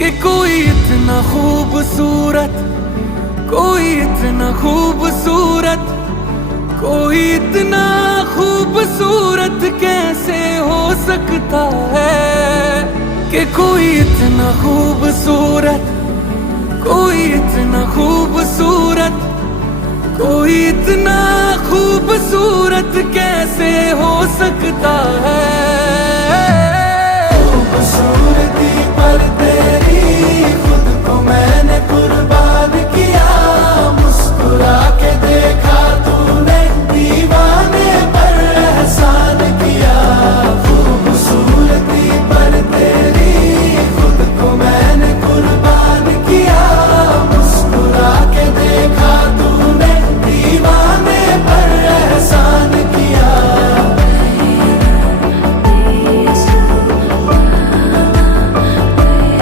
कि कोई इतना खूबसूरत, कोई इतना खूबसूरत, कोई इतना खूबसूरत कैसे हो सकता है। कि कोई इतना खूबसूरत, कोई इतना खूबसूरत, कोई इतना खूबसूरत कैसे हो सकता है। खूबसूरती